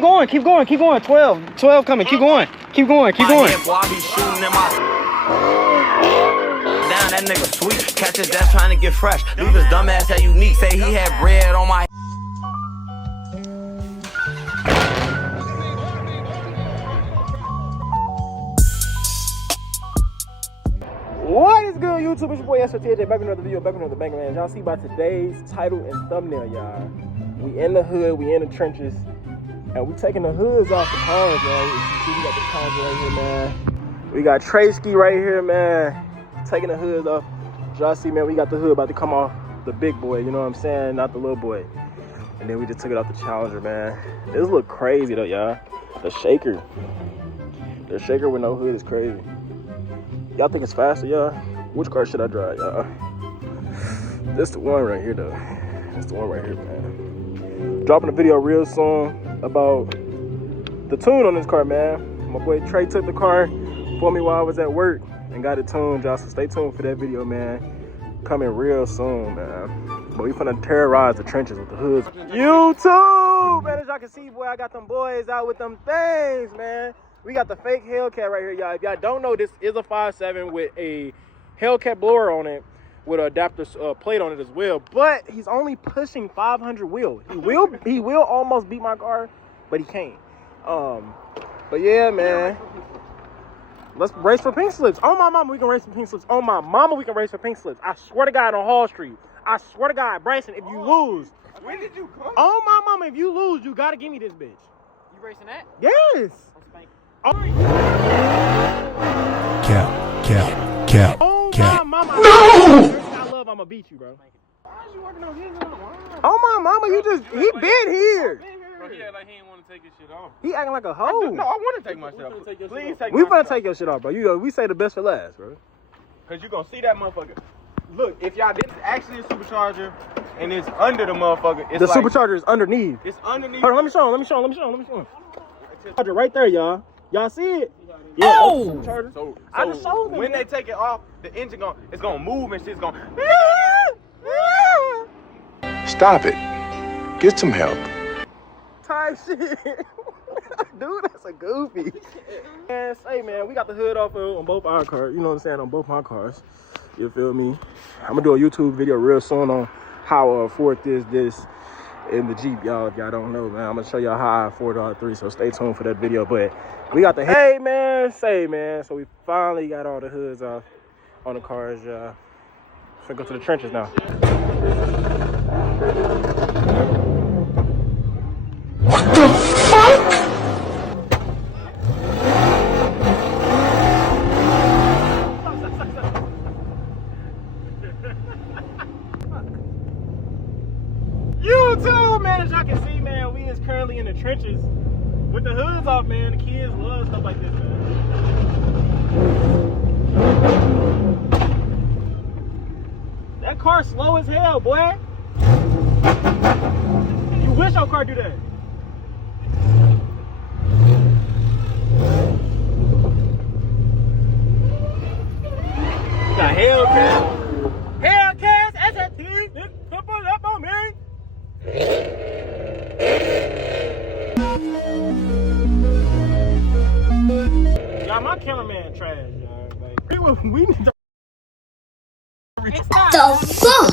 going. Keep going. 12 coming. Keep going. Keep going. Down that nigga sweet. Catch his ass trying to get fresh. Leave his dumb ass at unique. Say he had bread on my. What is good, YouTube? It's your boy Srt Aj, back with another video, back with another banger, man. Y'all see by today's title and thumbnail, y'all. We in the hood, we in the trenches, and we taking the hoods off the cars, man. You see, we got the cars right here, man. We got Trey-ski right here, man. Taking the hoods off. Y'all see, man, we got the hood about to come off the big boy, you know what I'm saying? Not the little boy. And then we just took it off the Challenger, man. This look crazy, though, y'all. The shaker with no hood is crazy. Y'all think it's faster, y'all? Which car should I drive, y'all? This the one right here, though. This the one right here, man. Dropping a video real soon about the tune on this car, man. My boy Trey took the car for me while I was at work and got it tuned, y'all. So stay tuned for that video, man. Coming real soon, man. But we finna terrorize the trenches with the hoods. YouTube, man, as y'all can see, boy, I got them boys out with them things, man. We got the fake Hellcat right here, y'all. If y'all don't know, this is a 5.7 with a Hellcat blower on it, with an adapter plate on it as well. But he's only pushing 500 wheel. He will almost beat my car, but he can't. But yeah, man. Let's race for pink slips. On my mama, we can race for pink slips. On my mama, we can race for pink slips. I swear to God, on Hall Street. I swear to God, Bryson, if you lose. When did you come? On my mama, if you lose, you gotta give me this bitch. You racing that? Yes. Oh. Cap. Oh my mama. No! I love, I'ma beat you, bro. Why is you working on his on? Oh my mama, he been here. Bro, he act like he ain't want to take his shit off. He acting like a hoe. No, I want to take my shit off. Please take We finna take your shit off, bro. We say the best for last, bro. Cause you gonna see that motherfucker. Look, if y'all did, it's actually a supercharger, and it's under the motherfucker. It's the like, supercharger is underneath. It's underneath. Hold on, let me show him. Supercharger right there, y'all. Y'all see it? Yeah, oh! So I just showed them. When they take it off, the engine it's gonna move and shit's gonna. Stop it. Get some help. Type shit. Dude, that's a goofy. Man, say, man, we got the hood off on both our cars. You know what I'm saying? On both my cars. You feel me? I'm gonna do a YouTube video real soon on how I afford this in the Jeep, y'all. If y'all don't know, man, I'm gonna show y'all how I afford R3, so stay tuned for that video. But we got the hey, man, say, man. So we finally got all the hoods off on the cars, y'all. So go to the trenches now. What the fuck? YouTube, man, as y'all can see, man, we is currently in the trenches with the hoods off, man. The kids love stuff like this, man. That car slow as hell, boy. You wish your car do that. We got Hellcats. Hellcats, SRTs, this couple up on me. Y'all, my cameraman trash, y'all. Like, we need to. The fuck?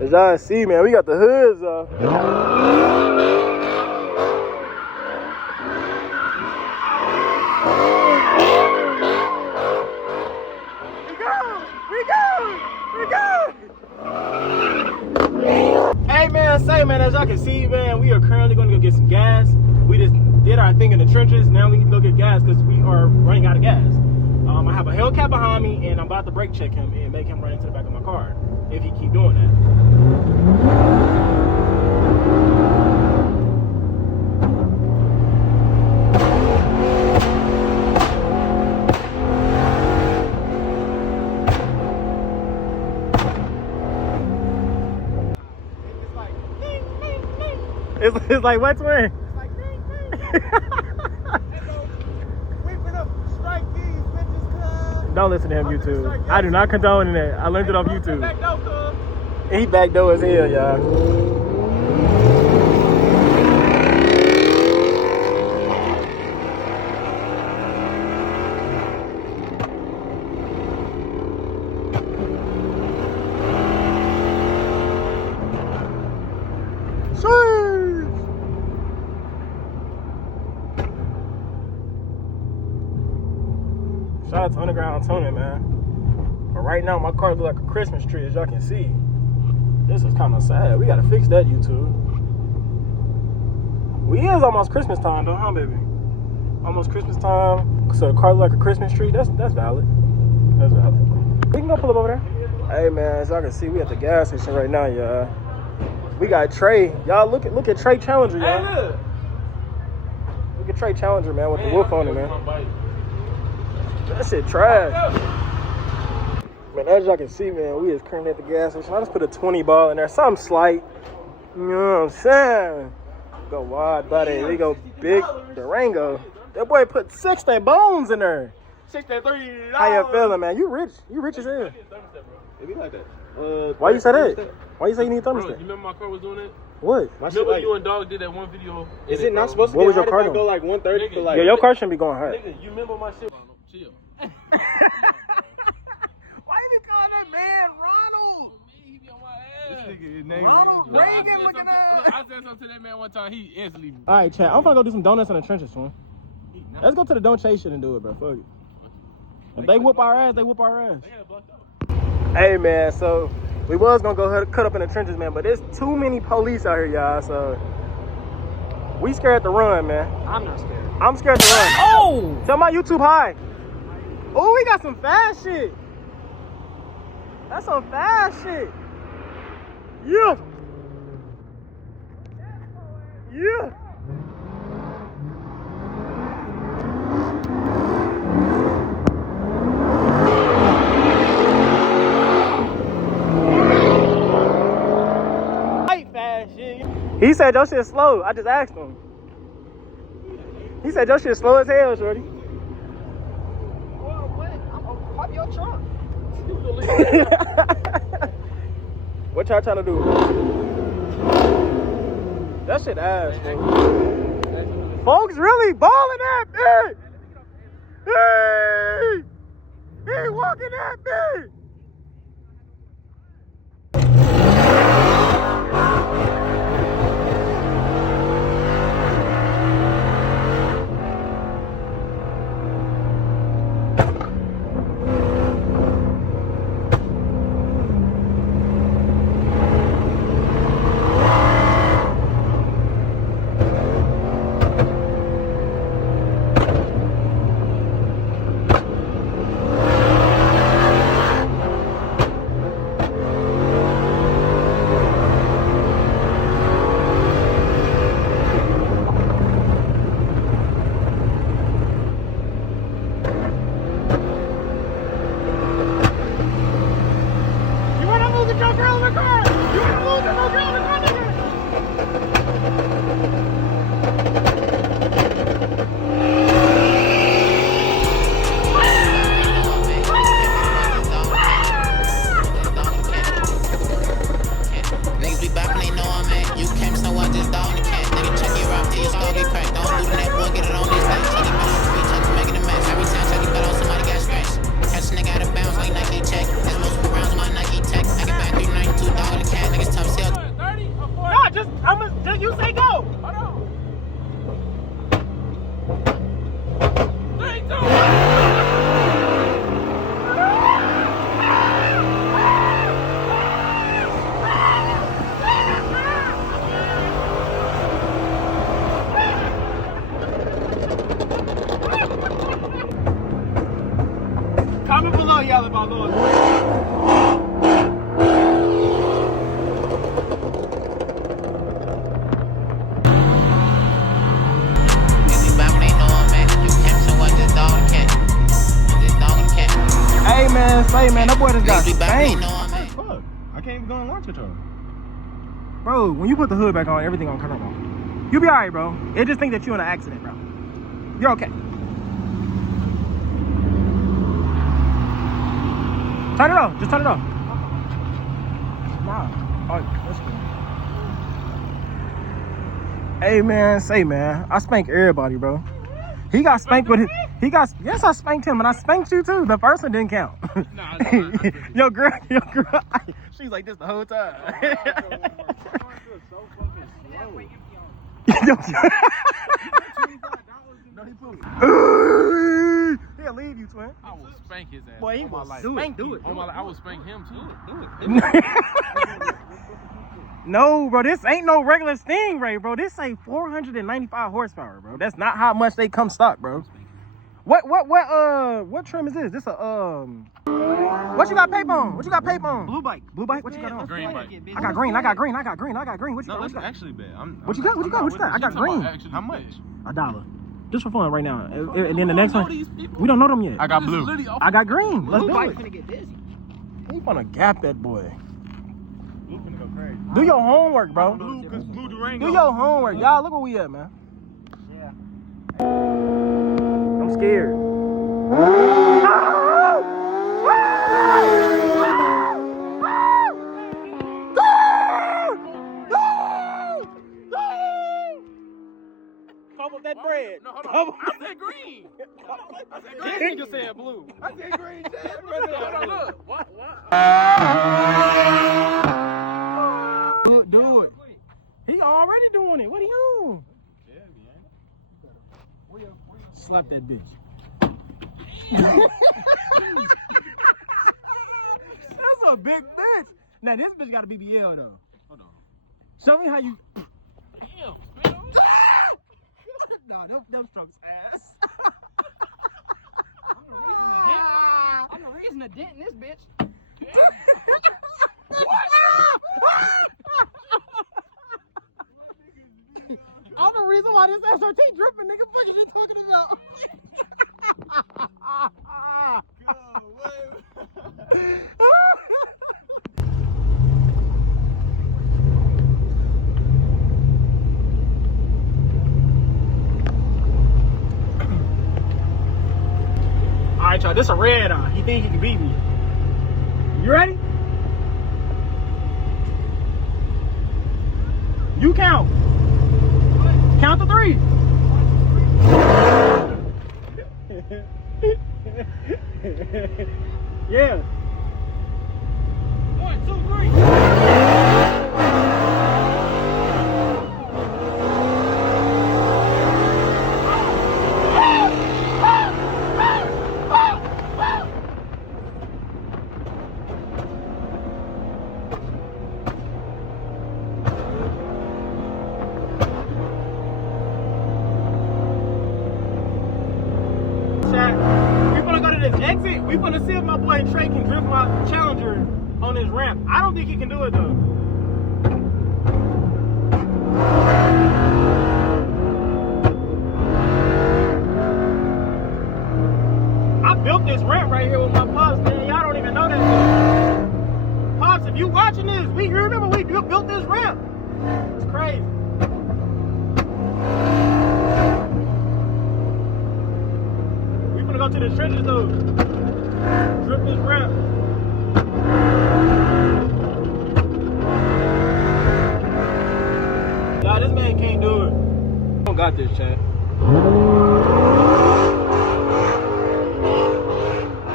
As y'all see, man, we got the hoods off. Hey, man, say, man, as y'all can see, man, we are currently going to go get some gas. We just did our thing in the trenches. Now we can go get gas because we are running out of gas. I have a Hellcat behind me, and I'm about to brake check him and make him run into the back of my car if he keep doing that. It's like what, twin? It's like ding, ding. Whipping up, strike these bitches, cuz. Don't listen to him, YouTube. I do not condone that. I learned it off YouTube. Back door, cuz. He back door as hell, y'all. Shout out to Underground Tuning, man. But right now, my car looks like a Christmas tree, as y'all can see. This is kind of sad. We gotta fix that, YouTube. We is almost Christmas time, though, huh, baby? Almost Christmas time. So the car look like a Christmas tree. That's valid. That's valid. We can go pull up over there. Hey, man, as y'all can see, we at the gas station right now, y'all. We got Trey. Y'all look at Trey Challenger, y'all. Hey, look. Look at Trey Challenger, man, with the wolf on it, man. That shit trash. Man, as y'all can see, man, we is currently at the gas station. I just put a 20 ball in there, something slight. You know what I'm saying? Go wide body, we go big Durango. That boy put 60 bones in there. $63. How you feeling, man? You rich as hell. It be like that. Why you say that? Why you say you need a Bro, thermostat? you remember my car was doing that? What? Remember you and Dog did that one video? Is it not supposed to What be was your hot car if I doing? go like 130 for like... Yeah, your car shouldn't be going hot. Nigga, you remember my shit? Chill. Why you be calling that man Ronald? He be on my ass. This nigga, his name Ronald is- Reagan looking Look, at. I said something to that man one time. He instantly. All right, chat. I'm gonna go do some donuts in the trenches, man. Let's go to the don't chase shit and do it, bro. Fuck it. If they whoop our ass, they whoop our ass. They got it blocked out. Hey, man. So we was gonna go cut up in the trenches, man, but there's too many police out here, y'all. So we scared to run, man. I'm not scared. I'm scared to run. Oh! Tell my YouTube hi. Oh, we got some fast shit. That's some fast shit. Yeah. Yeah. Light fast shit. He said your shit slow. I just asked him. He said your shit slow as hell, shorty. Well, what? I'm gonna pop your trunk. What y'all trying to do? That shit ass, bro. Folks really balling that bitch. Hey! He walking that bitch. You wanna lose the girl in the car? You wanna lose the girl in the car, nigga? Niggas be bopping, they know I'm at. You came, so I just down the cat. Nigga, check your route till your skull get cracked. Don't do that, boy, get it on these legs. Chucky bet on the street, Chucky making a mess. Every time Chucky bet on somebody got scratched. Catch a nigga out of bounds like Nike check. There's multiple rounds on my Nike tech. I get back 392 dog in the cat. Niggas tough sell. 30 or 40? No, just you say go. Hold on. 3, 2. Comment below, y'all, about Lord. Niggas be bopping, they know I'm at. You came, so I just dog the cat. I'm just dog the cat. Hey man, say man, that boy just got Niggas be bopping, they spanked. know I'm at. Fuck. I can't even go and launch it, y'all. Bro, when you put the hood back on, everything gonna come on. You'll be alright, bro. It just think that you in an accident, bro. You're okay. Turn it off. Just turn it off. Nah. Oh, that's good. Hey man, say man, I spank everybody, bro. He got spanked with his, yes, I spanked him and I spanked you too. The first one didn't count. Nah, Your girl, she's like this the whole time. No, he put me. He'll leave you, twin. spank his ass. Boy, he On my will life. spank you. On my life, I will spank him too. No, bro, this ain't no regular Stingray, bro. This ain't 495 horsepower, bro. That's not how much they come stock, bro. What trim is this? This a what you got paper on? What you got paper on? Blue bike. Blue bike? What you got on? Green bike. I got green. What you No, got? that's actually bad. What you got? I got green. How much? $1. Just for fun right now. And then the next one, we don't know them yet. I got blue. I got green. Let's Blue do bike it. finna get busy. He finna gap that boy. Blue finna go crazy. Do your homework, bro. Blue, cause Blue Durango. Do your homework. Y'all, look where we at, man. Yeah. I'm scared. Come with that bread. No, hold on. I said green. I said green. Nigga said blue. I said green. Hold on, look. What? Do it. He already doing it. What are you? Slap that bitch. That's a big bitch. Now this bitch got a BBL though. Hold on. Show me how you. Damn, Nah, them strokes ass. I'm the reason to dent in this bitch. I'm the reason why this SRT dripping, nigga. What are you talking about? Alright, y'all, this a red eye. He think he can beat me. You ready? You count. Count to 3. Yeah. 1, 2, 3. We finna see if my boy Trey can drift my Challenger on this ramp. I don't think he can do it though. I built this ramp right here with my pops, man. Y'all don't even know that. Pops, if you watching this, you remember we built this ramp. It's crazy. We finna go to the trenches though. Drip this ramp. Nah, this man can't do it. I don't got this, chat.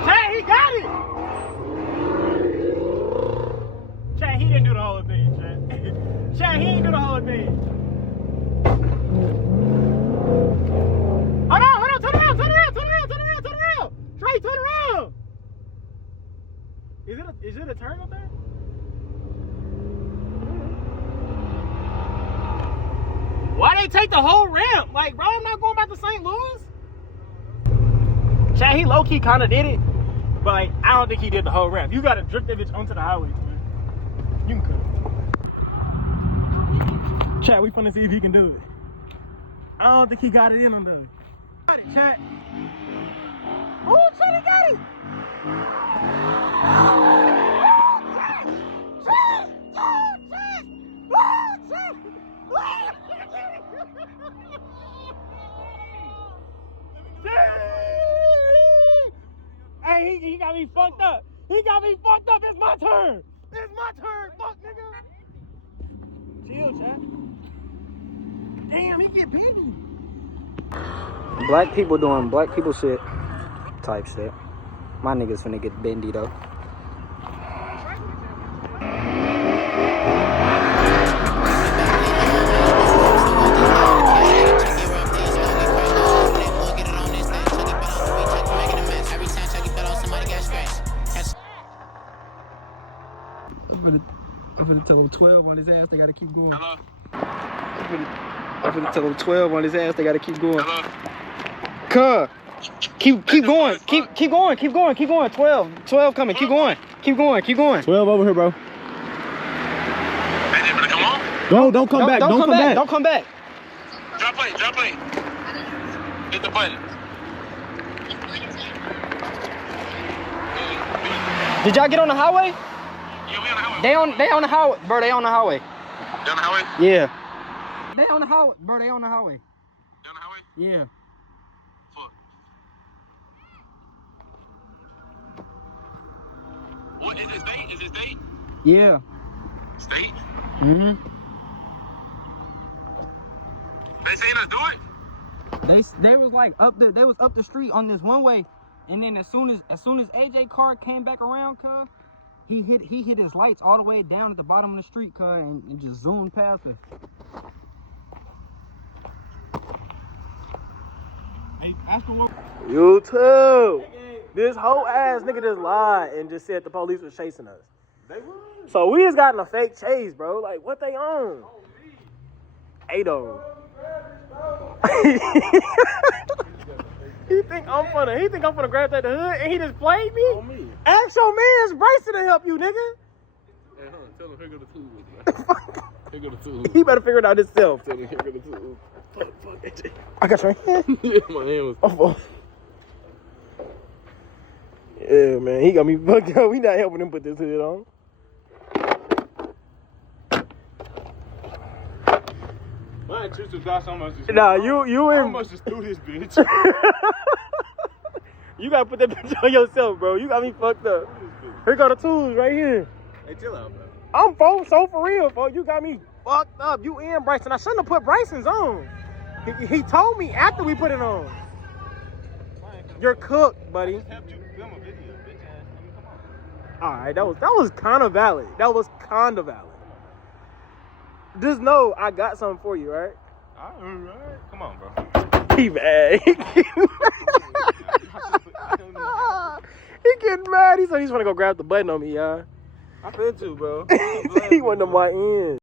Chat, he got it! Chat, he didn't do the whole thing, chat. Chat, he didn't do the whole thing. Hold on, turn around. Trey, turn around. Is it a turn up there? Why they take the whole ramp? Like, bro, I'm not going back to St. Louis. Chad, he low-key kind of did it, but like, I don't think he did the whole ramp. You got to drift that bitch onto the highway, man. You can cut. Chad, we finna see if he can do it. I don't think he got it in him, though. Got it, Chad. Oh, Chad, he got it. Hey, he got me fucked up. He got me fucked up. It's my turn. It's my turn. Fuck, nigga. Chill, Chad. Damn, he get busy. Black people doing black people shit type shit. My niggas finna get bendy though. I'm finna tell him 12 on his ass, they gotta keep going. Hello? I'm finna tell him 12 on his ass, they gotta keep going. Hello? Cuh. Keep going. Keep going. 12 coming. Keep going. 12 over here, bro. Hey, they better come on. Don't come back. Don't come back. Drop plate. Hit the button. Did y'all get on the highway? Yeah, we on the highway. They on the highway, bro. They on the highway. They on the highway? Yeah. They on the highway, bro. They on the highway. They on the highway? Yeah. Fuck. What is it, state? Is it state? Yeah. State? Mhm. They saying us do it? They was like up the street on this one way, and then as soon as AJ car came back around, cuz he hit his lights all the way down at the bottom of the street, cuz, and just zoomed past us. Hey, ask him what. YouTube. This whole ass nigga just lied and just said the police was chasing us. They were. So we just got in a fake chase, bro. Like, what they on? Ado. He think I'm finna grab that the hood and he just played me? On me. Ask your man's Bryson to help you, nigga. Hey, hold on. Tell him here go the tools. Here go the tools. He better figure it out himself. Tell him here go the tools. Fuck, AJ. I got your hand. Yeah, my hand was. Oh, yeah, man, he got me fucked up. We not helping him put this hood on. My intrusive thoughts almost just. Nah, you I in. almost just threw this bitch. You gotta put that bitch on yourself, bro. You got me fucked up. Here go the tools right here. Hey, chill out, bro. I'm so for real, folks. You got me fucked up. You in Bryson. I shouldn't have put Bryson's on. He told me after we put it on. You're cooked, buddy. Helped you film a video, bitch ass. Come on. All right, that was kind of valid. Just know I got something for you, right? All right. Come on, bro. He mad. He getting mad. He said he's gonna go grab the button on me, y'all. I feel too, bro. He wanted my end.